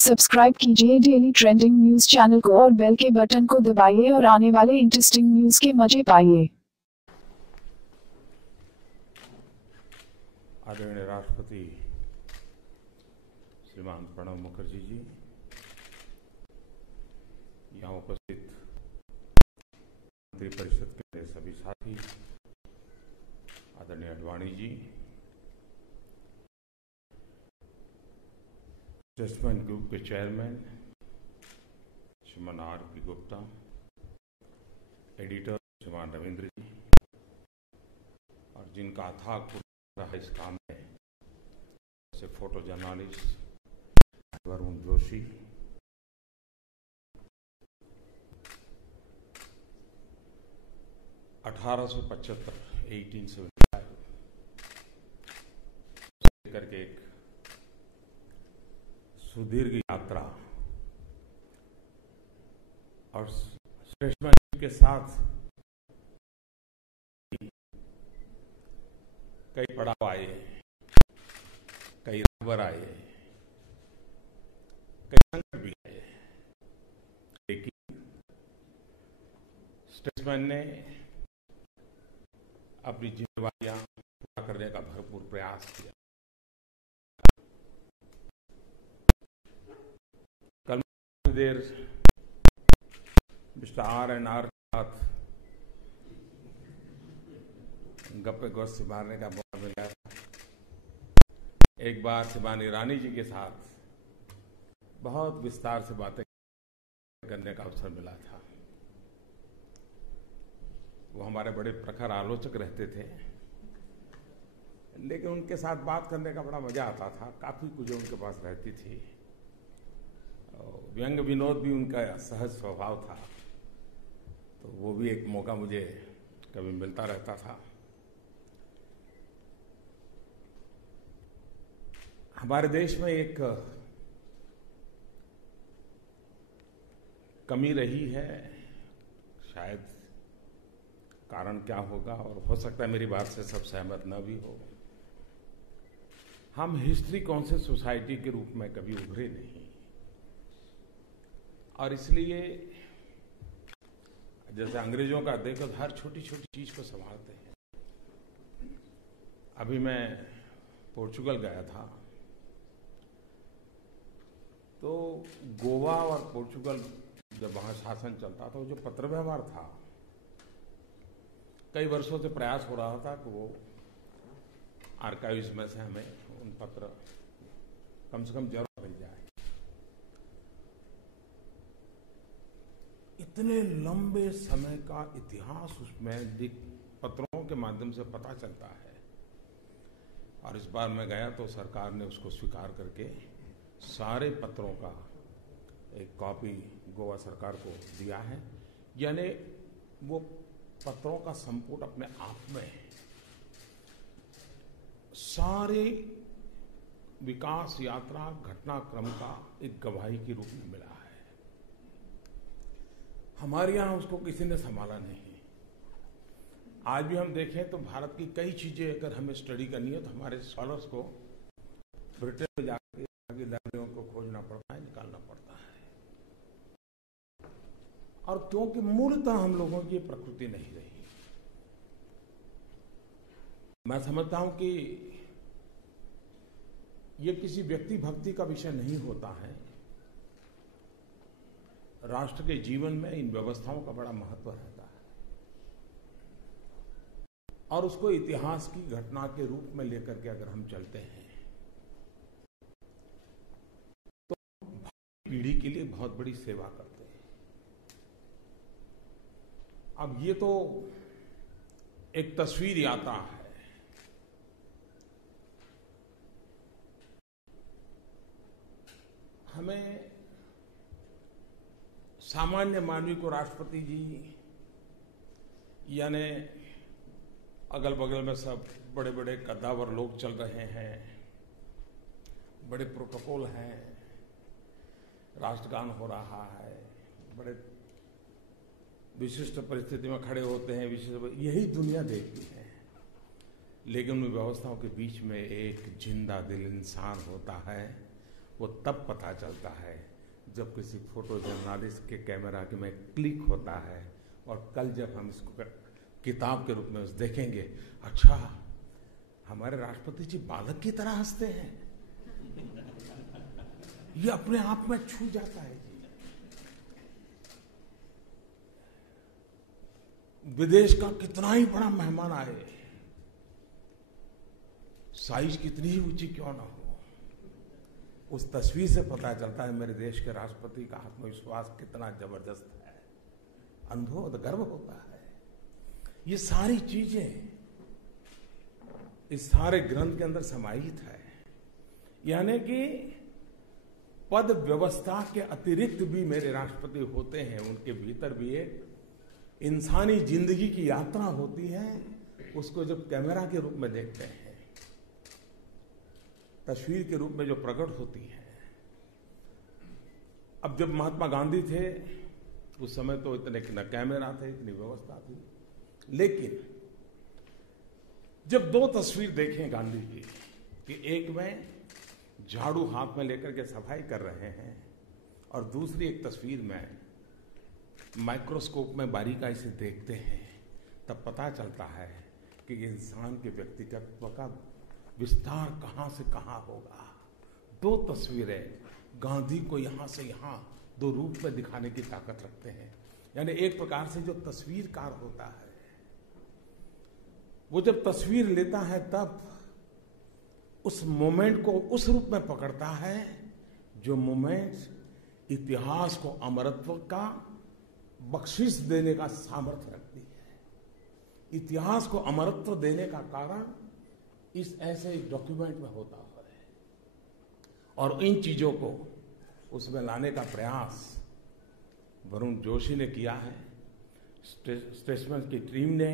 Subscribe कीजिए daily trending news channel को और बेल के बटन को दबाइए और आने वाले इंटरेस्टिंग न्यूज के मजे पाइए। आदरणीय राष्ट्रपति श्रीमान प्रणब मुखर्जी जी, यहाँ उपस्थित मंत्रिपरिषद के मेरे सभी साथी, आदरणीय अडवाणी जी, स्टेट्समैन ग्रुप के चेयरमैन श्रीमान आर.पी. गुप्ता, एडिटर श्रीमान रविंद्र जी, और जिनका अथाक रहा इस काम में, जैसे फोटो जर्नलिस्ट वरुण जोशी, करके एक सुदीर्घ यात्रा और स्टेट्समैन के साथ कई पड़ाव आए, कई राहबर आए, कई संकट भी आए, लेकिन स्टेट्समैन ने अपनी जिम्मेदारियां पूरा करने का भरपूर प्रयास किया। कल देर मिस्टर R&R के साथ गप्पे गोष्ठी मारने का मौका मिला। एक बार श्रीमान ईरानी जी के साथ बहुत विस्तार से बातें करने का अवसर मिला था। वो हमारे बड़े प्रखर आलोचक रहते थे, लेकिन उनके साथ बात करने का बड़ा मजा आता था। काफी कुछ उनके पास रहती थी, व्यंग विनोद भी उनका सहज स्वभाव था, तो वो भी एक मौका मुझे कभी मिलता रहता था। हमारे देश में एक कमी रही है, शायद कारण क्या होगा, और हो सकता है मेरी बात से सब सहमत न भी हो। हम हिस्ट्री कॉन्शियस सोसाइटी के रूप में कभी उभरे नहीं, और इसलिए जैसे अंग्रेजों का देखो, हर छोटी छोटी चीज को संभालते हैं। अभी मैं पोर्चुगल गया था, तो गोवा और पोर्चुगल जब वहां शासन चलता था, जो पत्र व्यवहार था, कई वर्षों से प्रयास हो रहा था कि वो आर्काइव्स में से हमें उन पत्र कम से कम जरूर मिल जाए। इतने लंबे समय का इतिहास उसमें पत्रों के माध्यम से पता चलता है, और इस बार मैं गया तो सरकार ने उसको स्वीकार करके सारे पत्रों का एक कॉपी गोवा सरकार को दिया है। यानी वो पत्रों का संपुट अपने आप में सारे विकास यात्रा घटनाक्रम का एक गवाही के रूप में मिला है। हमारे यहां उसको किसी ने संभाला नहीं। आज भी हम देखें तो भारत की कई चीजें अगर हमें स्टडी करनी है, तो हमारे स्कॉलर्स को ब्रिटेन में जाकर आगे लाइब्रेरियों को खोजना पड़ता है, निकालना पड़ता है। और क्योंकि मूलतः हम लोगों की प्रकृति नहीं रही। मैं समझता हूं कि ये किसी व्यक्ति भक्ति का विषय नहीं होता है। राष्ट्र के जीवन में इन व्यवस्थाओं का बड़ा महत्व रहता है, और उसको इतिहास की घटना के रूप में लेकर के अगर हम चलते हैं, तो पीढ़ी के लिए बहुत बड़ी सेवा करते हैं। अब ये तो एक तस्वीर यात्रा है। हमें सामान्य मानवी को राष्ट्रपति जी, यानी अगल बगल में सब बड़े बड़े कद्दावर लोग चल रहे हैं, बड़े प्रोटोकॉल हैं, राष्ट्रगान हो रहा है, बड़े विशिष्ट परिस्थिति में खड़े होते हैं, यही दुनिया देखती है। लेकिन उन व्यवस्थाओं के बीच में एक जिंदा दिल इंसान होता है, वो तब पता चलता है जब किसी फोटो जर्नलिस्ट के कैमरा के में क्लिक होता है, और कल जब हम इसको किताब के रूप में देखेंगे, अच्छा हमारे राष्ट्रपति जी बालक की तरह हंसते हैं, ये अपने आप में छू जाता है जी। विदेश का कितना ही बड़ा मेहमान आए, साइज कितनी ही ऊंची क्यों ना हो, उस तस्वीर से पता चलता है मेरे देश के राष्ट्रपति का आत्मविश्वास कितना जबरदस्त है, अनुभव गर्व होता है। ये सारी चीजें इस सारे ग्रंथ के अंदर समाहित है। यानी कि पद व्यवस्था के अतिरिक्त भी मेरे राष्ट्रपति होते हैं, उनके भीतर भी एक इंसानी जिंदगी की यात्रा होती है। उसको जब कैमरा के रूप में देखते हैं, तस्वीर के रूप में जो प्रकट होती है। अब जब महात्मा गांधी थे उस समय तो इतने न कैमरा थे, इतनी व्यवस्था थी, लेकिन जब दो तस्वीर देखें गांधी जी कि एक में झाड़ू हाथ में लेकर के सफाई कर रहे हैं और दूसरी एक तस्वीर में माइक्रोस्कोप में बारीकाई से देखते हैं, तब पता चलता है कि इंसान के व्यक्तित्व का विस्तार कहां से कहां होगा। दो तस्वीरें गांधी को यहां से यहां दो रूप में दिखाने की ताकत रखते हैं। यानी एक प्रकार से जो तस्वीरकार होता है वो जब तस्वीर लेता है तब उस मोमेंट को उस रूप में पकड़ता है जो मोमेंट इतिहास को अमरत्व का बख्शिश देने का सामर्थ्य रखती है। इतिहास को अमरत्व देने का कारण इस ऐसे डॉक्यूमेंट में होता है, और इन चीजों को उसमें लाने का प्रयास वरुण जोशी ने किया है। स्टेट्समैन की टीम ने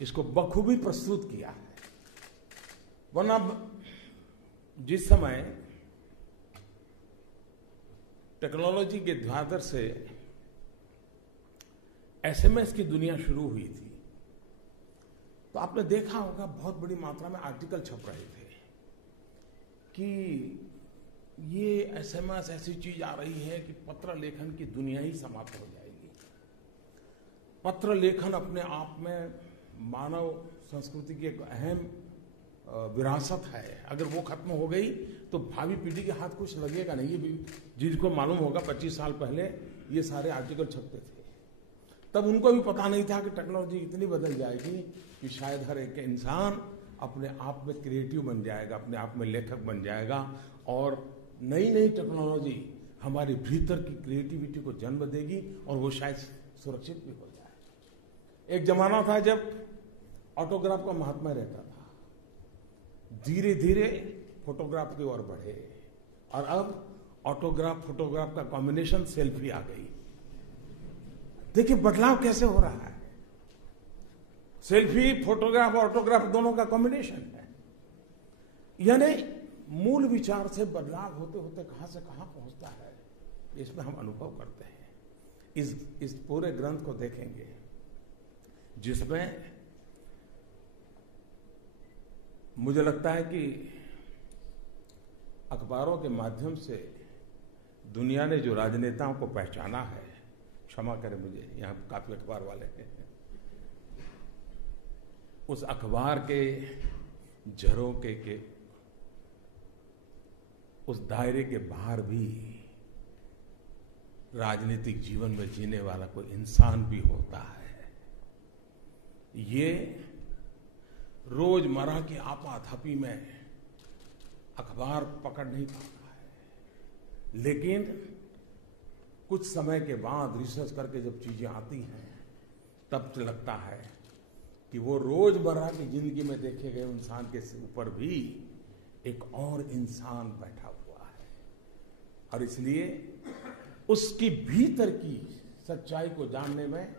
इसको बखूबी प्रस्तुत किया है। वरना जिस समय टेक्नोलॉजी के द्वार से एसएमएस की दुनिया शुरू हुई थी, तो आपने देखा होगा बहुत बड़ी मात्रा में आर्टिकल छप रहे थे कि ये एसएमएस ऐसी चीज आ रही है कि पत्र लेखन की दुनिया ही समाप्त हो जाएगी। पत्र लेखन अपने आप में मानव संस्कृति की एक अहम विरासत है, अगर वो खत्म हो गई तो भावी पीढ़ी के हाथ कुछ लगेगा नहीं। ये भी जिसको मालूम होगा 25 साल पहले ये सारे आर्टिकल छपते थे, तब उनको भी पता नहीं था कि टेक्नोलॉजी इतनी बदल जाएगी कि शायद हर एक इंसान अपने आप में क्रिएटिव बन जाएगा, अपने आप में लेखक बन जाएगा, और नई नई टेक्नोलॉजी हमारे भीतर की क्रिएटिविटी को जन्म देगी और वो शायद सुरक्षित भी हो जाए। एक जमाना था जब ऑटोग्राफ का महात्मा रहता था, धीरे धीरे फोटोग्राफ की ओर बढ़े, और अब ऑटोग्राफ फोटोग्राफ का कॉम्बिनेशन सेल्फी आ गई। देखिए बदलाव कैसे हो रहा है। सेल्फी, फोटोग्राफ और ऑटोग्राफ दोनों का कॉम्बिनेशन है। यानी मूल विचार से बदलाव होते होते कहां से कहां पहुंचता है, इसमें हम अनुभव करते हैं। इस पूरे ग्रंथ को देखेंगे जिसमें मुझे लगता है कि अखबारों के माध्यम से दुनिया ने जो राजनेताओं को पहचाना है, क्षमा करें मुझे यहाँ काफी अखबार वाले हैं, उस अखबार के झरोके के उस दायरे के बाहर भी राजनीतिक जीवन में जीने वाला कोई इंसान भी होता है। ये रोजमर्रा की आपाधापी में अखबार पकड़ नहीं पाता है, लेकिन कुछ समय के बाद रिसर्च करके जब चीजें आती हैं तब लगता है कि वो रोजमर्रा की जिंदगी में देखे गए इंसान के ऊपर भी एक और इंसान बैठा हुआ है, और इसलिए उसकी भीतर की सच्चाई को जानने में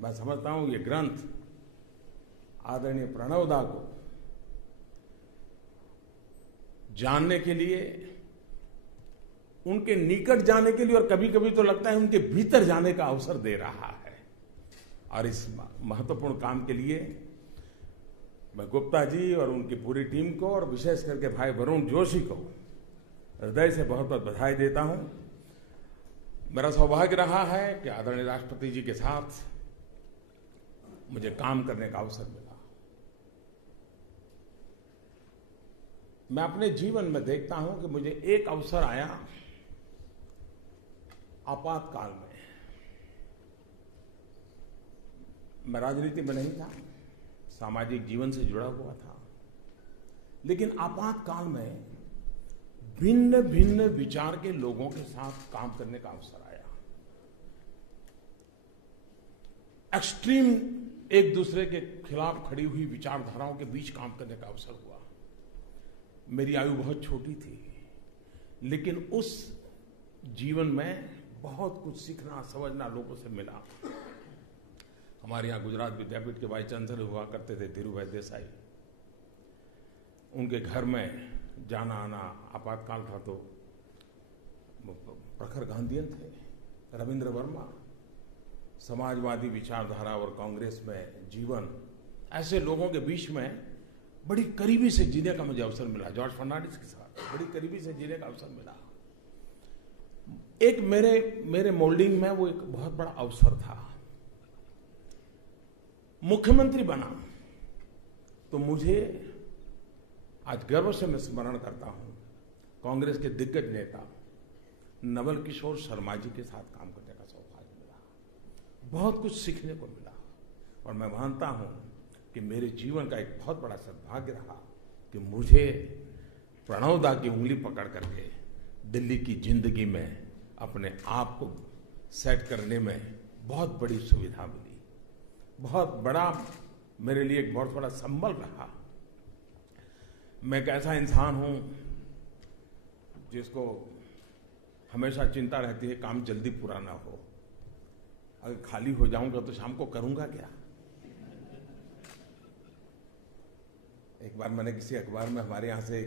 मैं समझता हूं ये ग्रंथ आदरणीय प्रणव दा को जानने के लिए, उनके निकट जाने के लिए, और कभी कभी तो लगता है उनके भीतर जाने का अवसर दे रहा है। और इस महत्वपूर्ण काम के लिए मैं गुप्ता जी और उनकी पूरी टीम को, और विशेष करके भाई वरुण जोशी को हृदय से बहुत बहुत बधाई देता हूं। मेरा सौभाग्य रहा है कि आदरणीय राष्ट्रपति जी के साथ मुझे काम करने का अवसर मिला। मैं अपने जीवन में देखता हूं कि मुझे एक अवसर आया आपातकाल में। मैं राजनीति में नहीं था, सामाजिक जीवन से जुड़ा हुआ था, लेकिन आपातकाल में भिन्न भिन्न विचार के लोगों के साथ काम करने का अवसर आया। एक्सट्रीम एक दूसरे के खिलाफ खड़ी हुई विचारधाराओं के बीच काम करने का अवसर हुआ। मेरी आयु बहुत छोटी थी, लेकिन उस जीवन में बहुत कुछ सीखना समझना लोगों से मिला। हमारे यहाँ गुजरात विद्यापीठ के वाइस चांसलर हुआ करते थे धीरूभाई देसाई। उनके घर में जाना आना, आपातकाल था तो प्रखर गांधीयन थे। रविंद्र वर्मा, समाजवादी विचारधारा और कांग्रेस में जीवन, ऐसे लोगों के बीच में बड़ी करीबी से जीने का मुझे अवसर मिला। जॉर्ज फर्नांडिस के साथ बड़ी करीबी से जीने का अवसर मिला। एक मेरे मोल्डिंग में वो एक बहुत बड़ा अवसर था। मुख्यमंत्री बना तो मुझे आज गर्व से मैं स्मरण करता हूं कांग्रेस के दिग्गज नेता नवल किशोर शर्मा जी के साथ काम करने का सौभाग्य मिला। बहुत कुछ सीखने को मिला और मैं मानता हूं कि मेरे जीवन का एक बहुत बड़ा सद्भाग्य रहा कि मुझे प्रणव दा की उंगली पकड़ करके दिल्ली की जिंदगी में अपने आप को सेट करने में बहुत बड़ी सुविधा मिली। बहुत बड़ा मेरे लिए एक बहुत बड़ा संबल रहा। मैं एक ऐसा इंसान हूं जिसको हमेशा चिंता रहती है काम जल्दी पूरा ना हो। अगर खाली हो जाऊंगा तो शाम को करूंगा क्या। एक बार मैंने किसी अखबार में, हमारे यहाँ से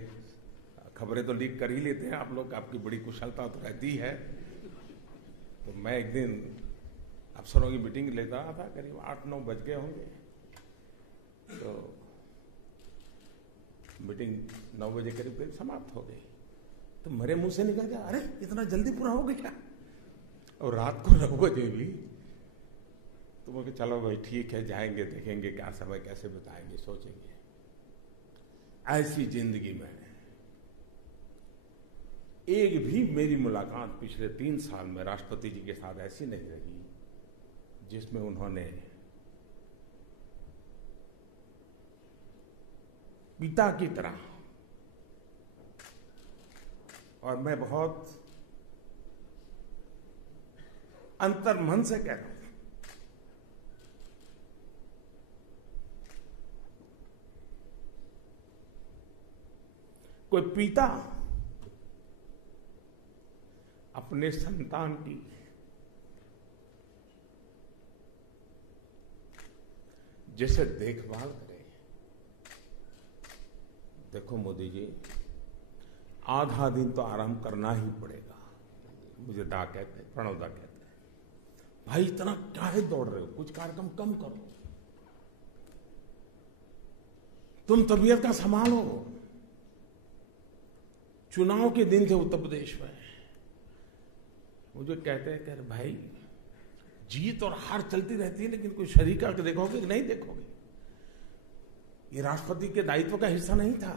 खबरें तो लीक कर ही लेते हैं आप लोग, आपकी बड़ी कुशलता तो रहती है। तो मैं एक दिन अफसरों की मीटिंग लेता था, करीब 8-9 बज गए होंगे। तो मीटिंग 9 बजे करीब समाप्त हो गई। तो मेरे मुंह से निकल गया, अरे इतना जल्दी पूरा हो गया। और रात को 9 बजे भी। तो बोले चलो भाई ठीक है, जाएंगे देखेंगे क्या समय कैसे बिताएंगे, सोचेंगे। ऐसी जिंदगी में एक भी मेरी मुलाकात पिछले 3 साल में राष्ट्रपति जी के साथ ऐसी नहीं रही जिसमें उन्होंने पिता की तरह, और मैं बहुत अंतर्मन से कह रहा हूं, कोई पिता अपने संतान की जैसे देखभाल करे। देखो मोदी जी, आधा दिन तो आराम करना ही पड़ेगा। मुझे दा कहते हैं, प्रणव दा कहते हैं, भाई इतना काहे दौड़ रहे हो, कुछ कार्यक्रम कम करो, तुम तबीयत का संभालो। चुनाव के दिन थे उत्तर प्रदेश में, मुझे कहते हैं कि भाई जीत और हार चलती रहती है, लेकिन कोई शरीक करके देखोगे कि नहीं देखोगे। ये राष्ट्रपति के दायित्व का हिस्सा नहीं था,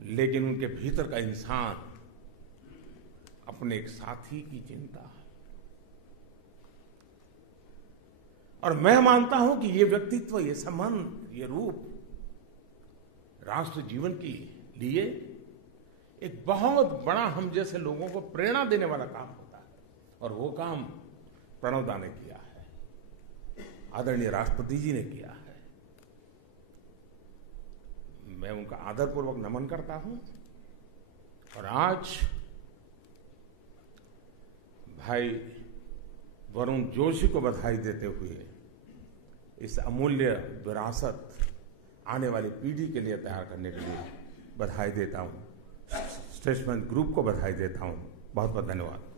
लेकिन उनके भीतर का इंसान अपने एक साथी की चिंता। और मैं मानता हूं कि ये व्यक्तित्व, ये संबंध, ये रूप राष्ट्र जीवन के लिए एक बहुत बड़ा, हम जैसे लोगों को प्रेरणा देने वाला काम होता है। और वो काम प्रणव दा ने किया है, आदरणीय राष्ट्रपति जी ने किया है। मैं उनका आदरपूर्वक नमन करता हूं। और आज भाई वरुण जोशी को बधाई देते हुए इस अमूल्य विरासत आने वाली पीढ़ी के लिए तैयार करने के लिए बधाई देता हूं। स्टेट्समैन ग्रुप को बधाई देता हूं। बहुत बहुत धन्यवाद।